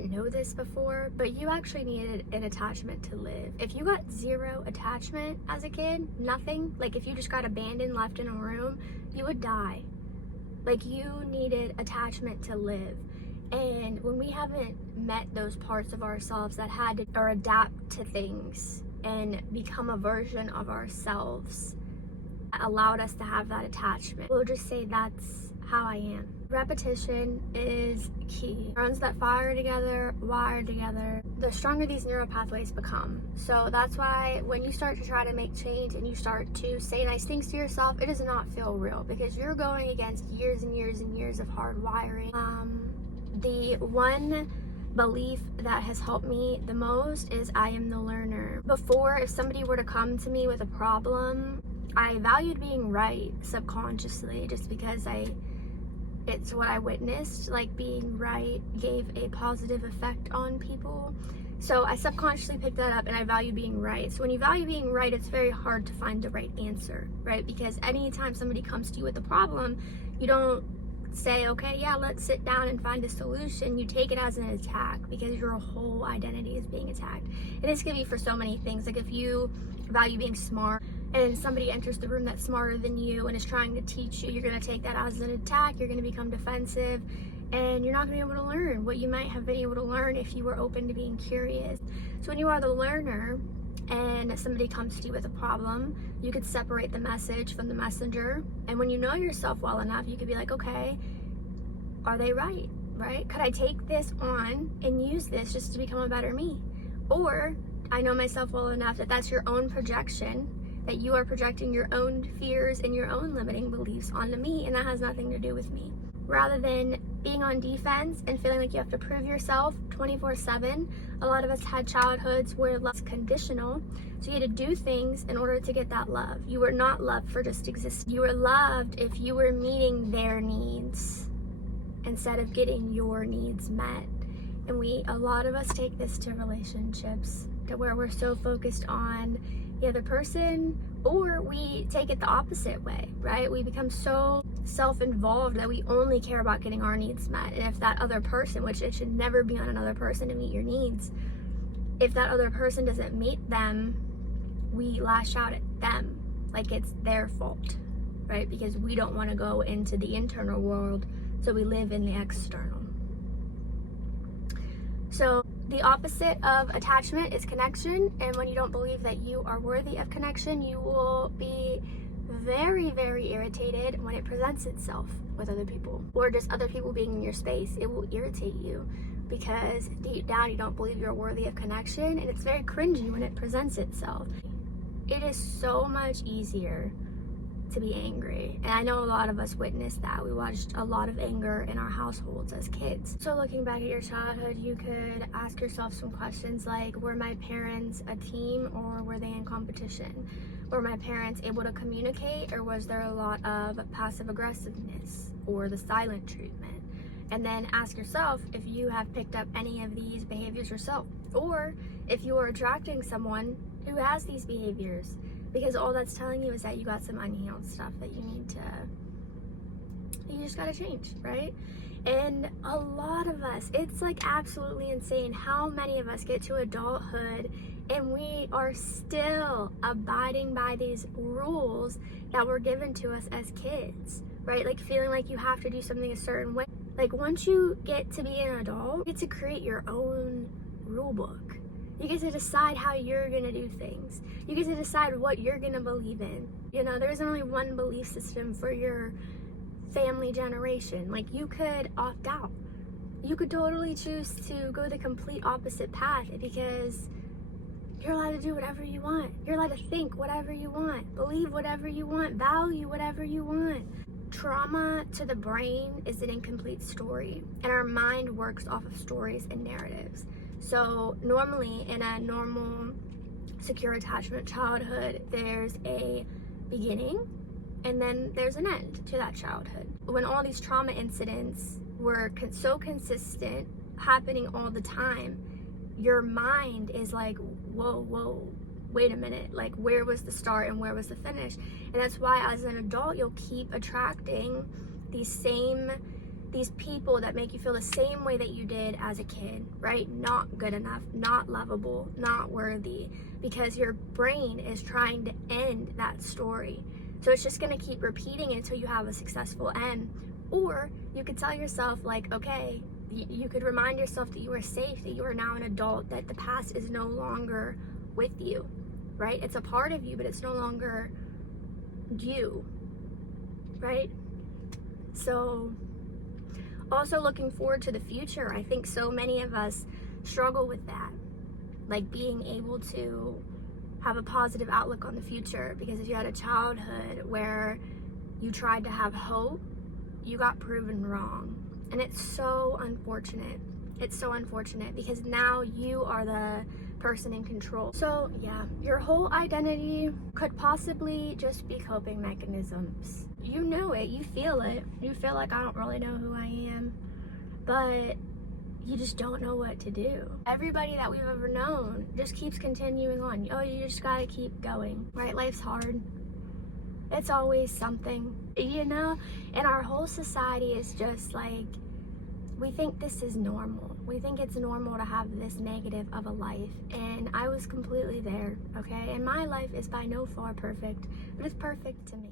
didn't know this before, but you actually needed an attachment to live. If you got zero attachment as a kid, nothing, like if you just got abandoned, left in a room, you would die. Like, you needed attachment to live. And when we haven't met those parts of ourselves that had to or adapt to things and become a version of ourselves that allowed us to have that attachment, we'll just say that's how I am. Repetition is key. Neurons that fire together, wire together, the stronger these neural pathways become. So that's why when you start to try to make change and you start to say nice things to yourself, it does not feel real because you're going against years and years and years of hard wiring. The one belief that has helped me the most is I am the learner. Before, if somebody were to come to me with a problem, I valued being right subconsciously just because it's what I witnessed, like being right gave a positive effect on people. So I subconsciously picked that up and I value being right. So when you value being right, it's very hard to find the right answer, right? Because anytime somebody comes to you with a problem, you don't say, okay, yeah, let's sit down and find a solution. You take it as an attack because your whole identity is being attacked. And this can be for so many things. Like if you value being smart and somebody enters the room that's smarter than you and is trying to teach you, you're going to take that as an attack. You're going to become defensive and you're not going to be able to learn what you might have been able to learn if you were open to being curious. So when you are the learner and somebody comes to you with a problem, you could separate the message from the messenger. And when you know yourself well enough, you could be like, okay, are they right? Could I take this on and use this just to become a better me? Or I know myself well enough that that's your own projection, that you are projecting your own fears and your own limiting beliefs onto me, and that has nothing to do with me. Rather than being on defense and feeling like you have to prove yourself 24/7, a lot of us had childhoods where love was conditional, so you had to do things in order to get that love. You were not loved for just existing. You were loved if you were meeting their needs instead of getting your needs met. And a lot of us take this to relationships, to where we're so focused on the other person, or we take it the opposite way, right? We become so self-involved that we only care about getting our needs met. And if that other person, which it should never be on another person to meet your needs, if that other person doesn't meet them, we lash out at them like it's their fault, right? Because we don't want to go into the internal world, so we live in the external. So the opposite of attachment is connection, and when you don't believe that you are worthy of connection, you will be very, very irritated when it presents itself with other people or just other people being in your space. It will irritate you because deep down you don't believe you're worthy of connection, and it's very cringy when it presents itself. It is so much easier to be angry, and I know a lot of us witnessed that. We watched a lot of anger in our households as kids. So looking back at your childhood, you could ask yourself some questions like, were my parents a team or were they in competition? Were my parents able to communicate, or was there a lot of passive aggressiveness or the silent treatment? And then ask yourself if you have picked up any of these behaviors yourself, or if you are attracting someone who has these behaviors, because all that's telling you is that you got some unhealed stuff that you just gotta change, right? And a lot of us, it's like absolutely insane how many of us get to adulthood and we are still abiding by these rules that were given to us as kids, right? Like feeling like you have to do something a certain way. Like once you get to be an adult, you get to create your own rule book. You get to decide how you're gonna do things. You get to decide what you're gonna believe in. You know, there's only one belief system for your family generation. Like you could opt out. You could totally choose to go the complete opposite path because you're allowed to do whatever you want. You're allowed to think whatever you want, believe whatever you want, value whatever you want. Trauma to the brain is an incomplete story, and our mind works off of stories and narratives. So normally in a normal secure attachment childhood, there's a beginning and then there's an end to that childhood. When all these trauma incidents were so consistent, happening all the time, your mind is like, whoa, wait a minute, like where was the start and where was the finish? And that's why as an adult, you'll keep attracting these same these people that make you feel the same way that you did as a kid, right? Not good enough, not lovable, not worthy, because your brain is trying to end that story. So it's just going to keep repeating until you have a successful end. Or you could tell yourself, like, okay, you could remind yourself that you are safe, that you are now an adult, that the past is no longer with you, right? It's a part of you, but it's no longer you, right? So also looking forward to the future. I think so many of us struggle with that, like being able to have a positive outlook on the future, because if you had a childhood where you tried to have hope, you got proven wrong. And it's so unfortunate. It's so unfortunate because now you are the person in control. So yeah, your whole identity could possibly just be coping mechanisms. You know it, you feel it. You feel like, I don't really know who I am, but you just don't know what to do. Everybody that we've ever known just keeps continuing on. Oh, you just gotta keep going, right? Life's hard. It's always something, you know? And our whole society is just like, we think this is normal. We think it's normal to have this negative of a life. And I was completely there, okay? And my life is by no far perfect, but it's perfect to me.